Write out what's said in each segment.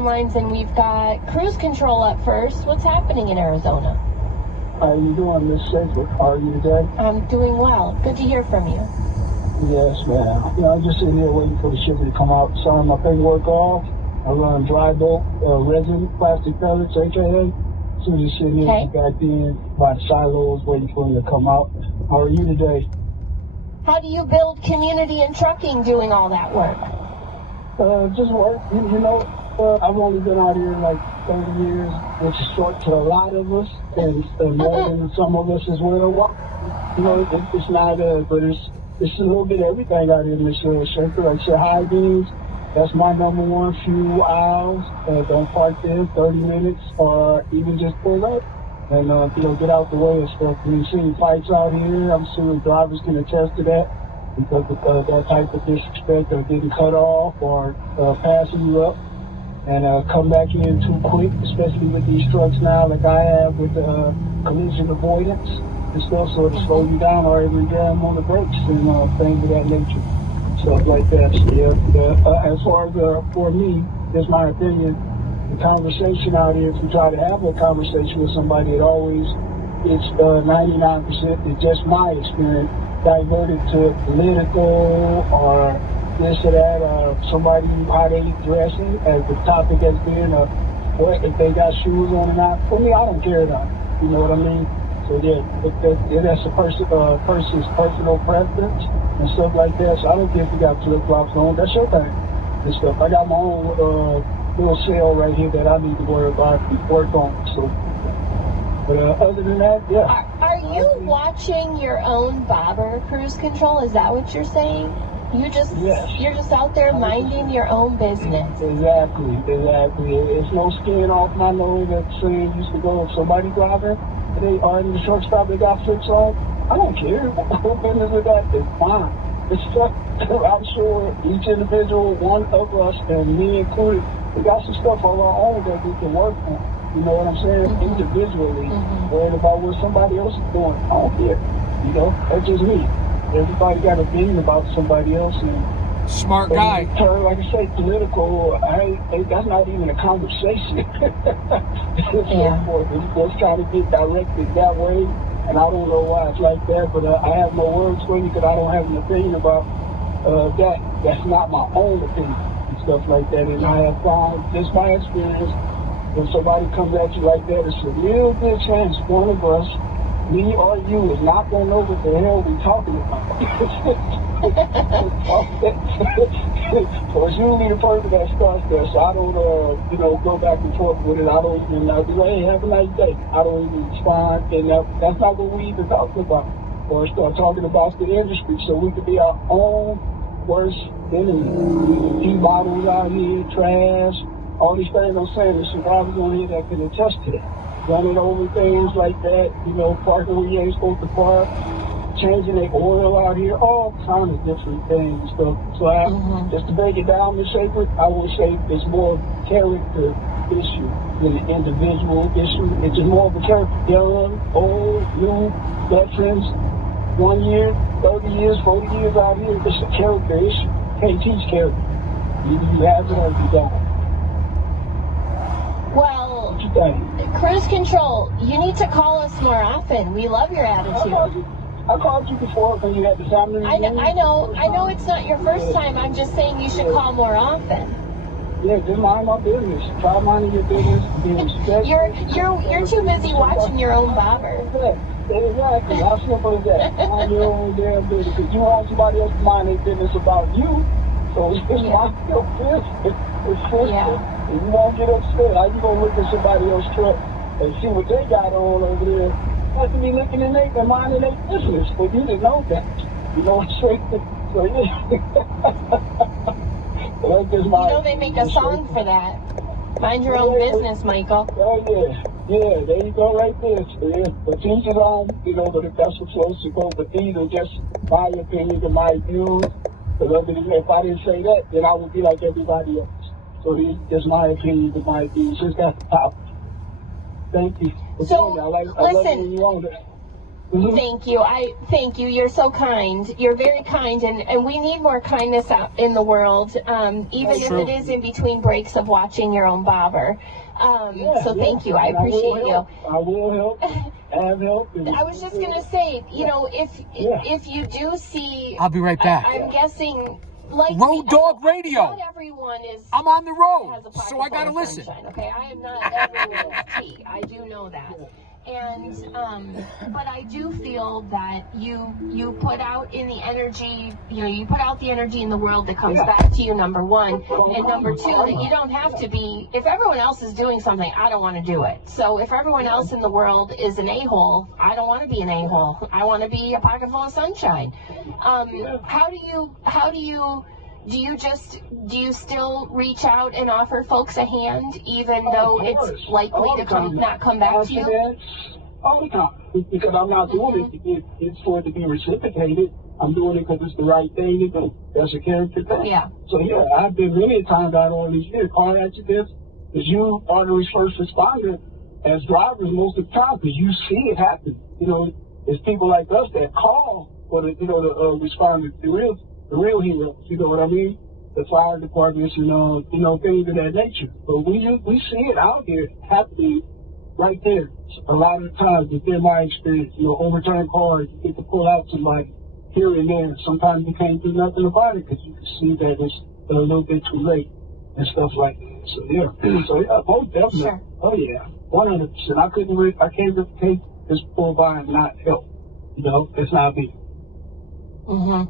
phone lines, and we've got Cruise Control up first. What's happening in Arizona? How are you doing, Miss Schaefer? How are you today? I'm doing well. Good to hear from you. Yes, ma'am. I'm just sitting here waiting for the shipment to come out. Sign my paperwork off. I run dry bulk resin, plastic pellets, AKA. So just sitting here back in by the silos waiting for them to come out. How are you today? How do you build community in trucking doing all that work? Just work. I've only been out here like 30 years, which is short to a lot of us, and more than some of us as well. It's not, but it's a little bit of everything out here, Miss Schaefer. Like I said, high beams, that's my number one. Few aisles, don't park there 30 minutes, or even just pull up and get out the way and stuff. We've seen fights out here. I'm sure drivers can attest to that. Because of that type of disrespect or getting cut off or passing you up and come back in too quick, especially with these trucks now like I have with collision avoidance and stuff, so to slow you down or even jam on the brakes and things of that nature, stuff like that. So, as far as for me, just my opinion, the conversation out here, if you try to have a conversation with somebody, it always, it's 99%, it's just my experience, diverted to political or this or that, or somebody how they dressing, as the topic has been, or what if they got shoes on or not. For me, I don't care about it. You know what I mean? So that's a person's personal preference and stuff like that. So I don't care if you got flip flops on. That's your thing and stuff. I got my own little sale right here that I need to worry about and work on. So. But other than that, yeah. Are you watching your own bobber, Cruise Control? Is that what you're saying? You're just out there minding your own business. Exactly. It's no skin off my nose that saying used to go if somebody driving, they are in the short stop, they got flips on. I don't care. What business with that? It's fine. It's stuff. I'm sure each individual, one of us, and me included, we got some stuff of our own that we can work on. You know what I'm saying? Individually, worried about what somebody else is doing. I don't care. That's just me. Everybody got an opinion about somebody else. And smart guy. Turn, like I say, political. That's not even a conversation. Let's try to get directed that way. And I don't know why it's like that, but I have no words for you because I don't have an opinion about that. That's not my own opinion and stuff like that. And I have found, just my experience, when somebody comes at you like that, it's a real good chance one of us, me or you, is not going to know what the hell we're talking about. So it's usually the person that starts there. So I don't, go back and forth with it. I don't even, I'll be like, hey, have a nice day. I don't even respond. And that's not what we even talking about. Or start talking about the industry. So we could be our own worst enemy. We bottles out here, trash. All these things I'm saying, there's survivors on here that can attest to that. Running over things like that, parking where you ain't supposed to park, changing their oil out here, all kinds of different things and stuff. So just to break it down, Ms. Schaefer, I would say it's more of a character issue than an individual issue. It's just more of a character. Young, old, new, veterans, 1 year, 30 years, 40 years out here, it's a character issue. Can't teach character. Either you have it or you don't. Well, Cruise Control, you need to call us more often. We love your attitude. I called you before when you had the family reunion. I know it's not your first time. I'm just saying you should call more often. Yeah, just mind my business. Try minding your business. You're too busy watching your own bobber. Exactly. How simple is that? Mind your own damn business. Because you want somebody else to mind their business about you. So it's mind your business. It's simple. Yeah. If you won't get upset, how you gonna look at somebody else's truck and see what they got on over there? You have to be looking in their minding their business for you to know that. You know what I'm saying? So that's just my. They make a song for that. Mind your own business, Michael. Oh yeah, there you go, right there. So, but each his own, but if that's what's supposed to go. But these are just my opinions and my views. Because if I didn't say that, then I would be like everybody else. So it's my opinion and my views. Just got to pop. Thank you. So, I love it when you own it. Thank you. Thank you. You're so kind. You're very kind, and we need more kindness out in the world, even if it is in between breaks of watching your own bobber. So thank you. I appreciate you. I will help. Have help. I was just gonna say, you know, if you do see, I'll be right back. I'm guessing. Like Road Dog Radio. Not everyone is. I'm on the road, has a pocket so I gotta full of listen. sunshine, okay, I am not everyone's tea. I do know that, and but I do feel that you put out in the energy. You know, you put out the energy in the world that comes back to you. Number one, and number two, that you don't have to be. If everyone else is doing something, I don't want to do it. So if everyone else in the world is an a-hole, I don't want to be an a-hole. I want to be a pocket full of sunshine. Do you still reach out and offer folks a hand, even though it's likely to not come back to you? All the time, because I'm not doing it it's for it to be reciprocated. I'm doing it because it's the right thing to do. That's a character thing. Yeah. So yeah, I've been many times out all these years, car accidents, because you are the first responder as drivers most of the time, because you see it happen. You know, it's people like us that call for the responders, the real heroes. You know what I mean? The fire departments and things of that nature. But we see it out here happening right there. A lot of times, within my experience, overturned cars, you get to pull out somebody here and there. Sometimes you can't do nothing about it because you can see that it's a little bit too late and stuff like that. So yeah, most definitely. Sure. Oh yeah, 100%. I can't just pull by and not help. It's not me. Mm-hmm.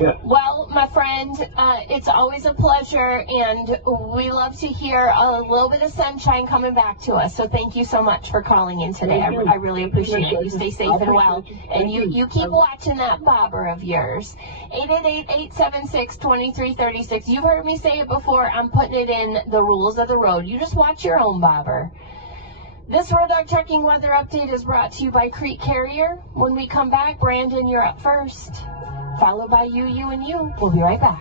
Yeah. Well, my friend, it's always a pleasure, and we love to hear a little bit of sunshine coming back to us. So thank you so much for calling in today. I really appreciate it. You stay safe and well, and you keep watching that bobber of yours. 888-876-2336. You've heard me say it before. I'm putting it in the rules of the road. You just watch your own bobber. This Road Dog Trucking Weather Update is brought to you by Crete Carrier. When we come back, Brandon, you're up first. Followed by you, and you. We'll be right back.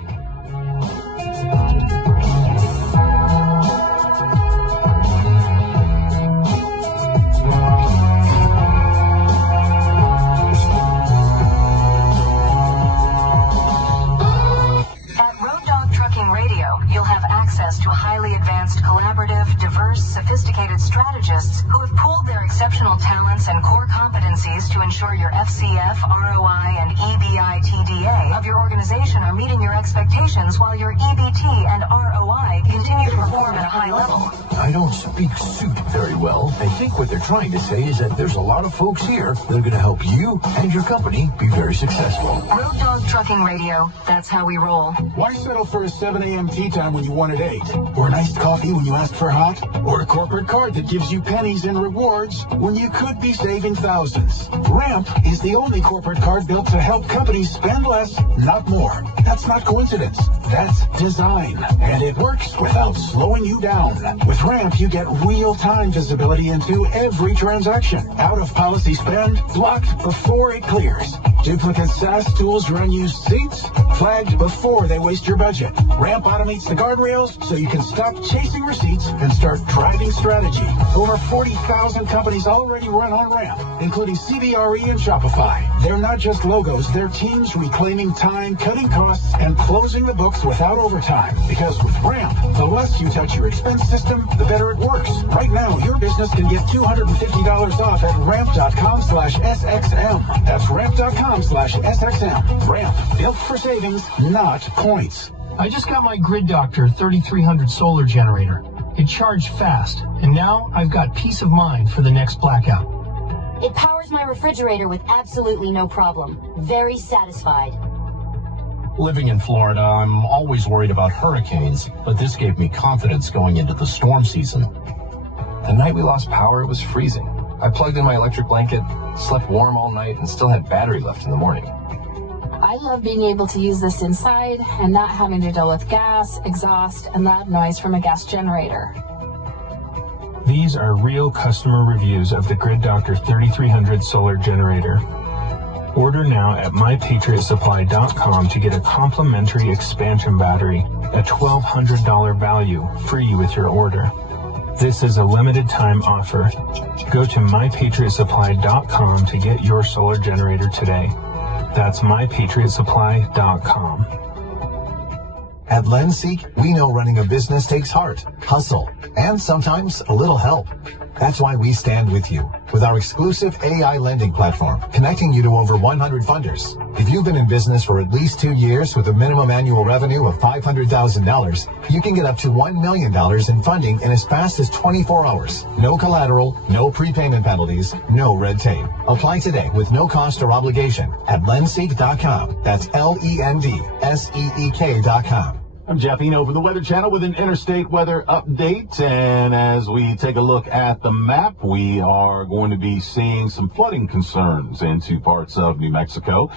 At Road Dog Trucking Radio, you'll have access to highly advanced, collaborative, diverse, sophisticated strategists who have pooled their exceptional talents and core competencies to ensure your FCF, ROI, and EBITDA of your organization are meeting your expectations while your EBT and ROI continue to perform at a high level. I don't speak suit very well. I think what they're trying to say is that there's a lot of folks here that are going to help you and your company be very successful. Road Dog Trucking Radio, that's how we roll. Why settle for a 7 a.m. tea time when you wanted 8? Or an iced coffee when you asked for hot? Or a corporate card that gives you pennies in rewards when you could be saving thousands? Ramp is the only corporate card built to help companies spend less, not more. That's not coincidence. That's design. And it works without slowing you down. With Ramp, you get real-time visibility into every transaction. Out-of-policy spend blocked before it clears. Duplicate SaaS tools run unused seats flagged before they waste your budget. Ramp automates the guardrails so you can stop chasing receipts and start driving strategy. Over 40,000 companies already run on Ramp, including CBRE and Shopify. They're not just logos, they're teams reclaiming time, cutting costs, and closing the books without overtime. Because with Ramp, the less you touch your expense system, the better it works. Right now, your business can get $250 off at ramp.com/SXM. That's ramp.com/SXM. Ramp, built for savings, not points. I just got my Grid Doctor 3300 solar generator. It charged fast, and now I've got peace of mind for the next blackout. It powers my refrigerator with absolutely no problem. Very satisfied. Living in Florida, I'm always worried about hurricanes, but this gave me confidence going into the storm season. The night we lost power, it was freezing. I plugged in my electric blanket, slept warm all night, and still had battery left in the morning. I love being able to use this inside and not having to deal with gas, exhaust, and loud noise from a gas generator. These are real customer reviews of the Grid Doctor 3300 solar generator. Order now at mypatriotsupply.com to get a complimentary expansion battery, a $1,200 value, free with your order. This is a limited time offer. Go to mypatriotsupply.com to get your solar generator today. That's mypatriotsupply.com. At Lenseek, we know running a business takes heart, hustle, and sometimes a little help. That's why we stand with you with our exclusive AI lending platform, connecting you to over 100 funders. If you've been in business for at least 2 years with a minimum annual revenue of $500,000, you can get up to $1 million in funding in as fast as 24 hours. No collateral, no prepayment penalties, no red tape. Apply today with no cost or obligation at lenseek.com. That's LENDSEEK.com. I'm Jeff Eno from the Weather Channel with an interstate weather update. And as we take a look at the map, we are going to be seeing some flooding concerns into parts of New Mexico.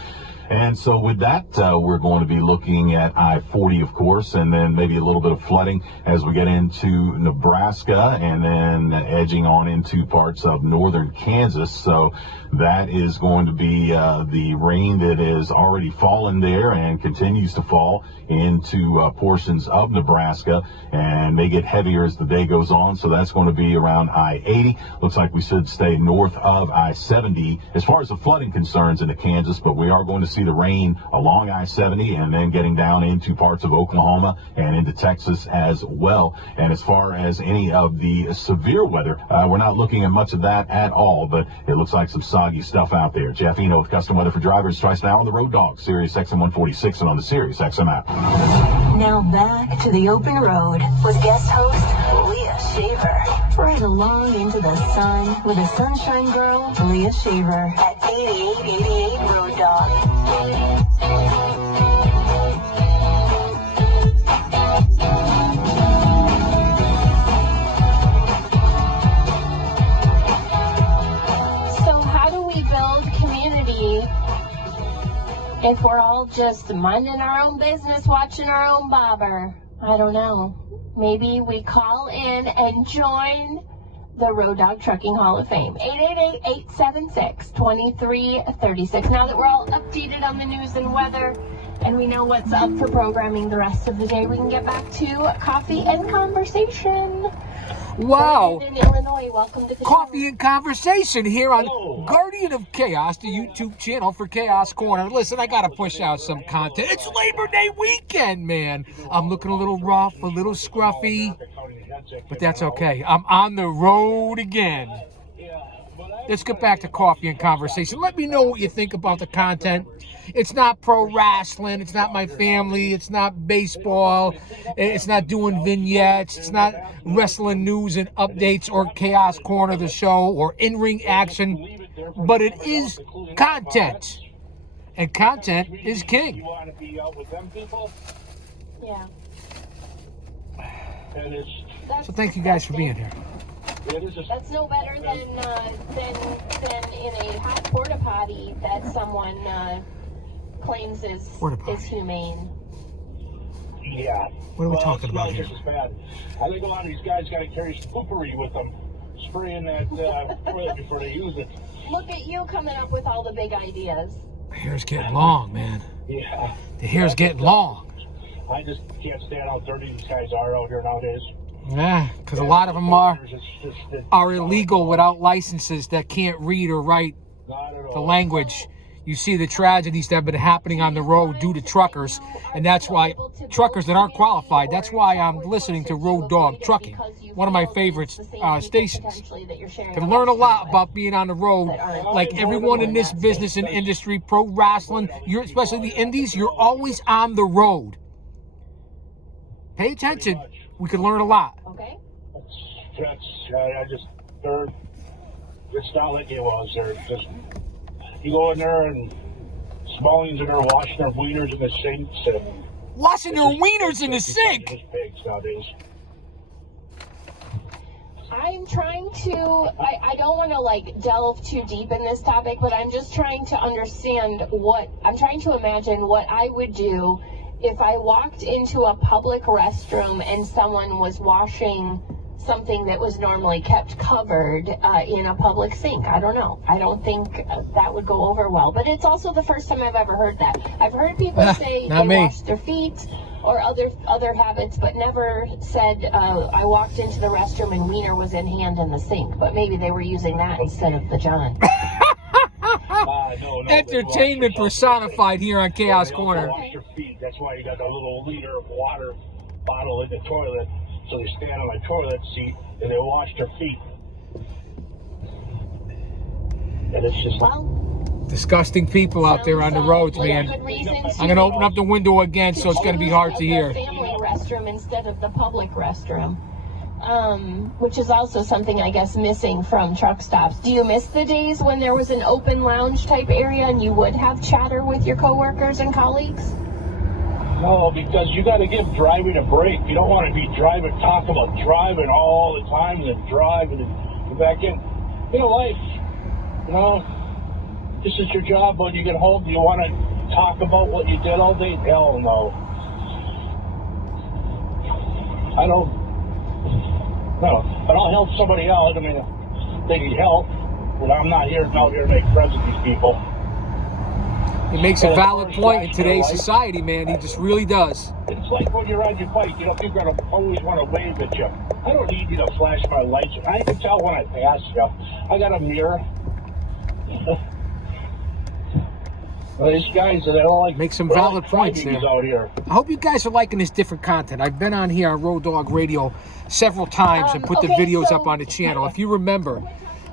And so with that, we're going to be looking at I-40, of course, and then maybe a little bit of flooding as we get into Nebraska and then edging on into parts of northern Kansas. So that is going to be the rain that has already fallen there and continues to fall into portions of Nebraska, and they get heavier as the day goes on. So that's going to be around I-80. Looks like we should stay north of I-70 as far as the flooding concerns into Kansas, but we are going to see the rain along I-70 and then getting down into parts of Oklahoma and into Texas as well. And as far as any of the severe weather, we're not looking at much of that at all, but it looks like some soggy stuff out there. Jeff Eno with Custom Weather for Drivers, twice now on the Road Dog, Sirius XM 146 and on the Sirius XM app. Now back to the open road with guest host Leah Shaver. Right along into the sun with a sunshine girl, Leah Shaver, at 8888 Road Dog. So how do we build community if we're all just minding our own business, watching our own bobber? I don't know. Maybe we call in and join the Road Dog Trucking Hall of Fame. 888-876-2336. Now that we're all updated on the news and weather and we know what's up for programming the rest of the day, we can get back to coffee and conversation. Wow. In Illinois, welcome to the Coffee and Conversation here on Guardian of Chaos, the YouTube channel for Chaos Corner. Listen, I got to push out some content. It's Labor Day weekend, man. I'm looking a little rough, a little scruffy, but that's okay. I'm on the road again. Let's get back to Coffee and Conversation. Let me know what you think about the content. It's not pro wrestling. It's not my family. It's not baseball. It's not doing vignettes. It's not wrestling news and updates or Chaos Corner, the show, or in-ring action. But it is content. And content is king. Yeah. So thank you guys for being here. That's no better than in a hot porta potty that someone claims is humane. Yeah. What are we talking about here? Just as bad. I think a lot of these guys got to carry some poopery with them, spraying that toilet before they use it. Look at you coming up with all the big ideas. The hair's getting long, man. Yeah. The hair's getting long. I just can't stand how dirty these guys are out here nowadays. Yeah, because a lot of them are illegal without licenses that can't read or write the language. You see the tragedies that have been happening on the road due to truckers, and that's why truckers that aren't qualified, that's why I'm listening to Road Dog Trucking, one of my favorite stations. Can learn a lot about being on the road. Like everyone in this business and industry, pro wrestling, especially the indies, you're always on the road. Pay attention. We can learn a lot. Okay. They're just not like it was. They're just, you go in there and Smallies are there washing their wieners in the sinks and washing their wieners in the sink. Pigs nowadays. I'm trying to, I don't want to like delve too deep in this topic, but I'm just trying to understand I'm trying to imagine what I would do if I walked into a public restroom and someone was washing something that was normally kept covered in a public sink. I don't know. I don't think that would go over well. But it's also the first time I've ever heard that. I've heard people say they wash their feet. or other habits, but never said I walked into the restroom and wiener was in hand in the sink. But maybe they were using that instead of the John. No, Entertainment personified here on Chaos Corner. Wash your feet. That's why you got a little liter of water bottle in the toilet. So they stand on the toilet seat and they wash their feet. And it's just disgusting people out there on the roads, man. I'm gonna open up the window again, so it's gonna be hard to hear. Family restroom instead of the public restroom, which is also something I guess missing from truck stops. Do you miss the days when there was an open lounge type area and you would have chatter with your coworkers and colleagues? No, because you got to give driving a break. You don't want to be talk about driving all the time and then drive and then go back in. Life, this is your job. When you get home, do you want to talk about what you did all day? Hell no. I don't. No, but I'll help somebody out. I mean, if they need help, but I'm not out here to make friends with these people. He makes a valid point in today's society, man. He just really does. It's like when you're on your bike, people always want to wave at you. I don't need you to flash my lights. I can tell when I pass you. I got a mirror. Well, these guys, they don't like make some valid points there. Out here. I hope you guys are liking this different content. I've been on here on Road Dog Radio several times and put the videos up on the channel. If you remember,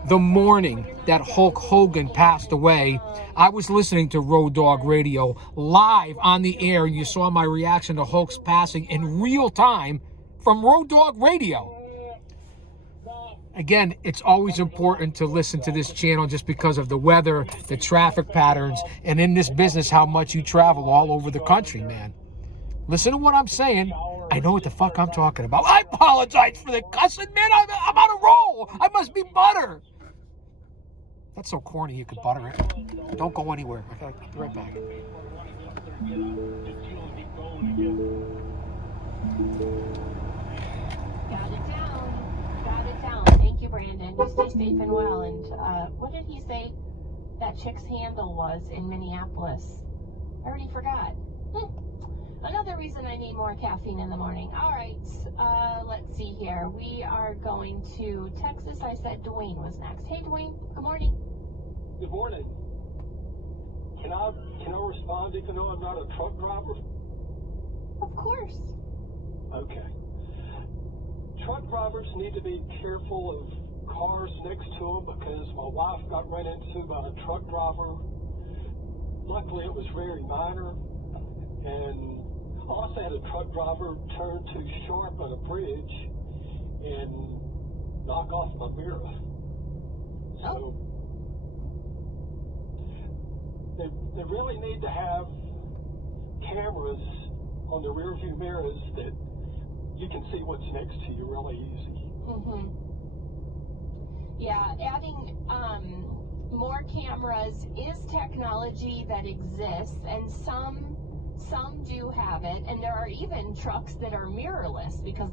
the morning that Hulk Hogan passed away, I was listening to Road Dog Radio live on the air. You saw my reaction to Hulk's passing in real time from Road Dog Radio. Again, it's always important to listen to this channel just because of the weather, the traffic patterns, and in this business, how much you travel all over the country, man. Listen to what I'm saying. I know what the fuck I'm talking about. I apologize for the cussing, man. I'm on a roll. I must be butter. That's so corny you could butter it. Don't go anywhere. I'll be right back. Got it down. Thank you, Brandon. You stay safe and well. And what did he say that chick's handle was in Minneapolis? I already forgot. Another reason I need more caffeine in the morning. All right, let's see here. We are going to Texas. I said Dwayne was next. Hey, Dwayne. Good morning. Good morning. Can I respond even though I'm not a truck driver? Of course. Okay. Truck drivers need to be careful of cars next to them because my wife got ran into by a truck driver. Luckily, it was very minor, and I also had a truck driver turn too sharp on a bridge and knock off my mirror. So they really need to have cameras on the rear view mirrors that you can see what's next to you really easy. Yeah, adding more cameras is technology that exists, and some do have it, and there are even trucks that are mirrorless because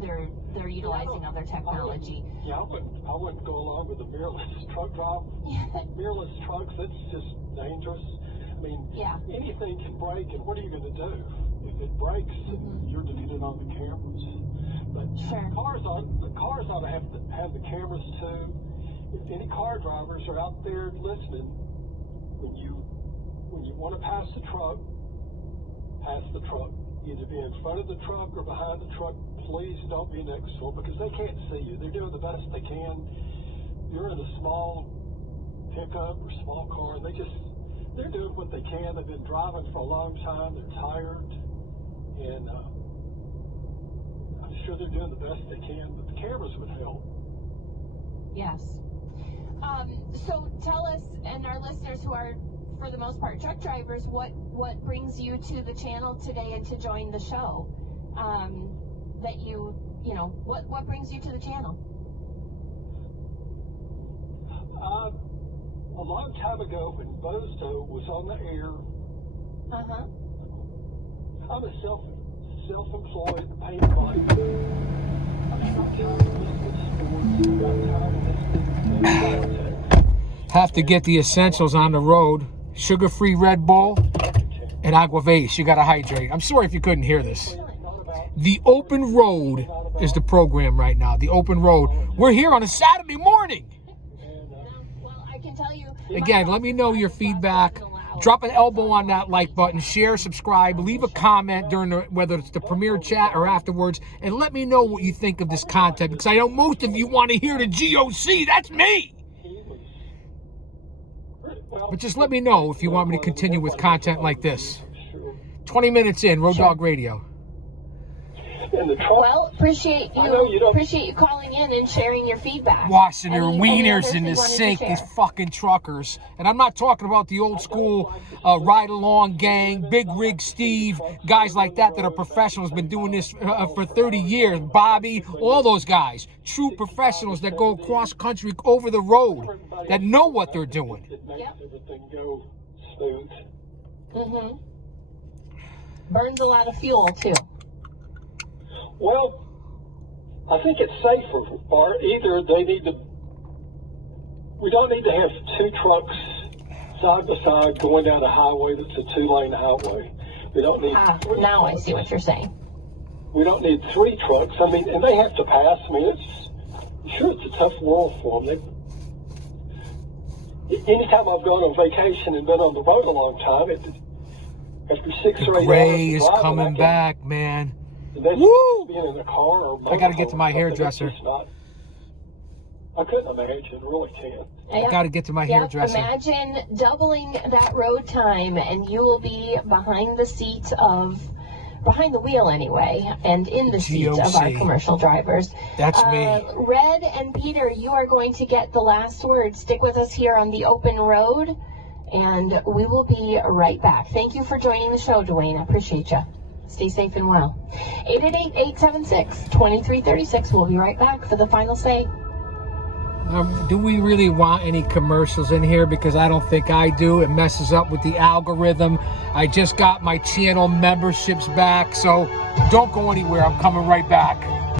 they're utilizing other technology. I wouldn't go along with a mirrorless truck drive. Mirrorless trucks, that's just dangerous. I mean, anything can break, and what are you going to do? If it breaks, you're dependent on the cameras. But cars ought to have the cameras too. If any car drivers are out there listening, when you want to pass the truck, pass the truck. Either be in front of the truck or behind the truck. Please don't be next to them because they can't see you. They're doing the best they can. You're in a small pickup or small car. They're doing what they can. They've been driving for a long time. They're tired. And I'm sure they're doing the best they can, but the cameras would help. Yes. So tell us, and our listeners who are, for the most part, truck drivers, what brings you to the channel today and to join the show? What brings you to the channel? A long time ago when Bozo was on the air, I'm a self-employed paint body. Have to get the essentials on the road. Sugar-free Red Bull And Agua Vase, you got to hydrate. I'm sorry if you couldn't hear this. The Open Road is the program right now. The Open Road. We're here on a Saturday morning. Well, I can tell you. Again, let me know your feedback. Drop an elbow on that like button. Share, subscribe, leave a comment during whether it's the premiere chat or afterwards, and let me know what you think of this content, because I know most of you want to hear the GOC. That's me. But just let me know if you want me to continue with content like this. 20 minutes in, Road Dog Radio. Well, appreciate you calling in and sharing your feedback. Washing their wieners in the sink, these fucking truckers. And I'm not talking about the old school ride-along gang, Big Rig Steve, guys like that are professionals, been doing this for 30 years. Bobby, all those guys. True professionals that go across country, over the road, that know what they're doing. Yep. Everything go smooth. Mm-hmm. Burns a lot of fuel, too. Well, I think it's safer, or either they need to, we don't need to have two trucks side by side going down a highway that's a 2-lane highway. We don't need now I see what you're saying. We don't need 3 trucks. I mean, and they have to pass. I mean, it's a tough world for them. Anytime I've gone on vacation and been on the road a long time, after 6 or 8 hours Gray is driving, coming back, man. Woo! Being in a car or I got to get to my hairdresser. I couldn't imagine, really can't. I got to get to my hairdresser. Imagine doubling that road time, and you will be behind the wheel anyway, and in the seat of our commercial drivers. That's me. Red and Peter, you are going to get the last word. Stick with us here on the Open Road, and we will be right back. Thank you for joining the show, Dwayne. I appreciate you. Stay safe and well. 888-876-2336. We'll be right back for the final say. Do we really want any commercials in here? Because I don't think I do. It messes up with the algorithm. I just got my channel memberships back, so don't go anywhere. I'm coming right back.